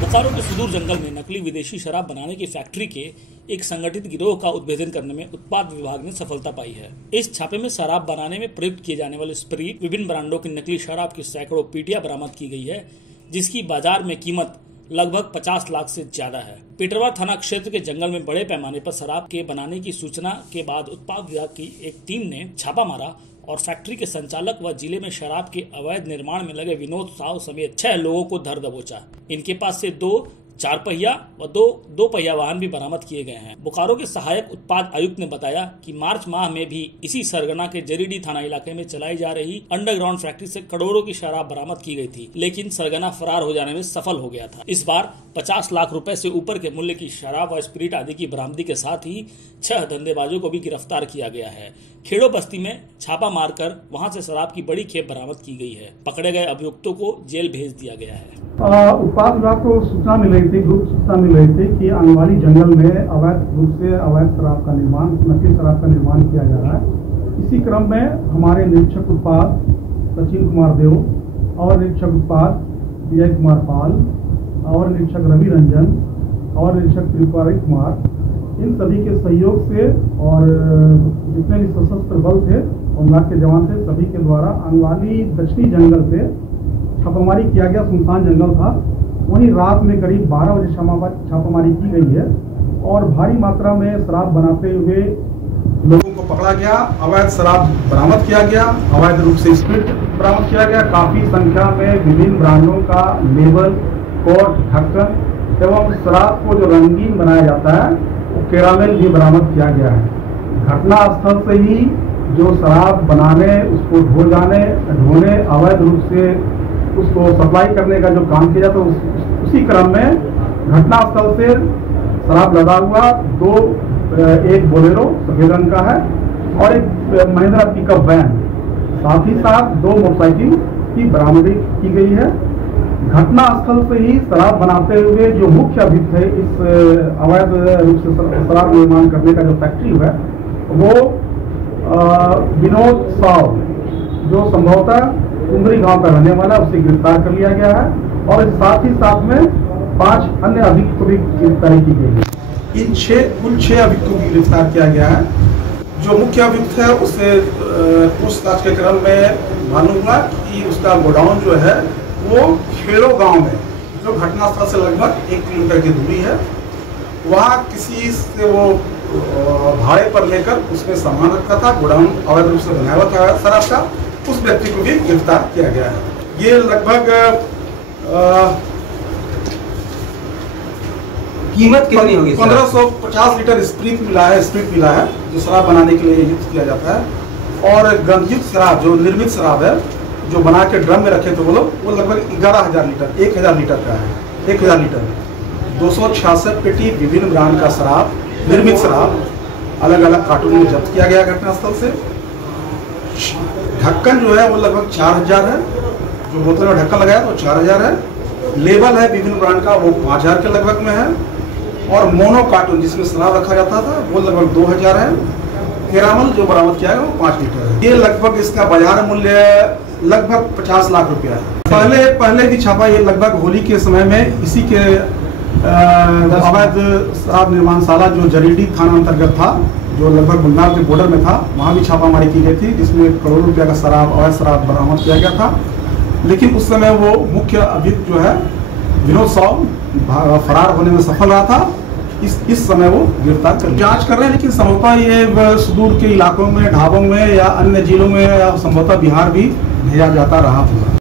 बोकारो के सुदूर जंगल में नकली विदेशी शराब बनाने की फैक्ट्री के एक संगठित गिरोह का उद्भेदन करने में उत्पाद विभाग ने सफलता पाई है। इस छापे में शराब बनाने में प्रयुक्त किए जाने वाले स्प्रीट, विभिन्न ब्रांडों की नकली शराब की सैकड़ों पीटियां बरामद की गई है, जिसकी बाजार में कीमत लगभग 50 लाख से ज्यादा है। पीटरवार थाना क्षेत्र के जंगल में बड़े पैमाने पर शराब के बनाने की सूचना के बाद उत्पाद विभाग की एक टीम ने छापा मारा और फैक्ट्री के संचालक व जिले में शराब के अवैध निर्माण में लगे विनोद साव समेत 6 लोगों को धर दबोचा। इनके पास से 2 4 पहिया व 2 पहिया वाहन भी बरामद किए गए हैं। बोकारो के सहायक उत्पाद आयुक्त ने बताया कि मार्च माह में भी इसी सरगना के जरीडी थाना इलाके में चलाई जा रही अंडरग्राउंड फैक्ट्री से करोड़ों की शराब बरामद की गई थी, लेकिन सरगना फरार हो जाने में सफल हो गया था। इस बार 50 लाख रुपए से ऊपर के मूल्य की शराब व स्प्रीट आदि की बरामदी के साथ ही 6 धंधेबाजों को भी गिरफ्तार किया गया है। खेड़ो बस्ती में छापा मारकर वहां से शराब की बड़ी खेप बरामद की गई है। पकड़े गए अभियुक्तों को जेल भेज दिया गया है। उत्पाद विभाग को सूचना मिल रही थी, गुप्त सूचना मिल रही थी कि आंगनबाड़ी जंगल में अवैध रूप से अवैध शराब का निर्माण, नकली शराब का निर्माण किया जा रहा है। इसी क्रम में हमारे निरीक्षक उत्पाद सचिन कुमार देव और निरीक्षक उत्पाद विजय कुमार पाल और निरीक्षक रवि रंजन और निरीक्षक त्रिपुरारी कुमार, इन सभी के सहयोग से और जितने भी सशस्त्र बल थे, होमगार्ड के जवान थे, सभी के द्वारा आंगनबाड़ी दक्षिणी जंगल पे छापामारी किया गया। सुनसान जंगल था। वहीं रात में करीब 12 बजे छापामारी की गई है और भारी मात्रा में शराब बनाते हुए लोगों को पकड़ा गया। अवैध शराब बरामद किया गया, अवैध रूप से स्प्रिट बरामद किया गया। काफी संख्या में विभिन्न ब्रांडों का लेबल, कोट, ढक्कन एवं शराब को जो रंगीन बनाया जाता है वो कैरामेल भी बरामद किया गया है। घटना स्थल से ही जो शराब बनाने, उसको ढोने, अवैध रूप से उसको सप्लाई करने का जो काम किया जाता है, उसी क्रम में घटना स्थल से शराब लदा हुआ एक बोलेरो सफेद रंग का है और एक महिंद्रा पिकअप वैन, साथ ही साथ 2 मोटरसाइकिल की बरामदी की गई है। घटना स्थल से ही शराब बनाते हुए जो मुख्य अभियुक्त है इस अवैध रूप से शराब निर्माण करने का जो फैक्ट्री है वो विनोद साव, जो संभवतः कुंदरी गांव का रहने वाला, उसे गिरफ्तार कर लिया गया है और साथ ही साथ में 5 अन्य अभियुक्त को भी गिरफ्तारी की गई है। इन कुल 6 अभियुक्तों को गिरफ्तार किया गया है। जो मुख्य अभियुक्त है उसे पूछताछ के क्रम में मालूम हुआ कि उसका गोडाउन जो है वो खेड़ो गांव में, जो घटनास्थल से लगभग 1 किलोमीटर की दूरी है, वहाँ किसी से वो भाड़े पर लेकर उसमें सामान रखा था। गोडाउन अवैध रूप से बनाया हुआ था शराब का। उस व्यक्ति को भी गिरफ्तार किया गया है। ये लगभग कीमत कितनी होगी? 1550 लीटर स्प्रीट मिला है जो शराब बनाने के लिए यूज किया जाता है। और गंधयुक्त शराब, जो निर्मित शराब है, जो बना के ड्रम में रखे थे वो लोग, वो लगभग 11,000 लीटर, 1,000 लीटर का है। 1,000 लीटर 266 पेटी विभिन्न ब्रांड का शराब, निर्मित शराब अलग अलग कार्टून में जब्त किया गया घटनास्थल से। ढक्कन जो है वो लगभग 4,000 है, जो बोतल में ढक्कन लगाया तो 4,000 है। लेबल है विभिन्न ब्रांड का, वो 5,000 के लगभग में है। और मोनो कार्टून जिसमें शराब रखा जाता था वो लगभग 2,000 है। कैरामल जो बरामद किया है वो 5 लीटर है। ये लगभग इसका बाजार मूल्य लगभग 50 लाख रुपया है। पहले भी छापा, ये लगभग होली के समय में इसी के अवैध शराब निर्माणशाला जो जरीडी थाना अंतर्गत था, जो लगभग बंगाल के बॉर्डर में था, वहाँ भी छापामारी की गई थी, जिसमें करोड़ों रुपया का शराब, अवैध शराब बरामद किया गया था। लेकिन उस समय वो मुख्य अभियुक्त जो है विनोद साव फरार होने में सफल रहा था। इस समय वो गिरफ्तार कर जांच कर रहे हैं, लेकिन संभवतः ये सुदूर के इलाकों में, ढाबों में या अन्य जिलों में, संभवतः बिहार भी भेजा जाता रहा होगा।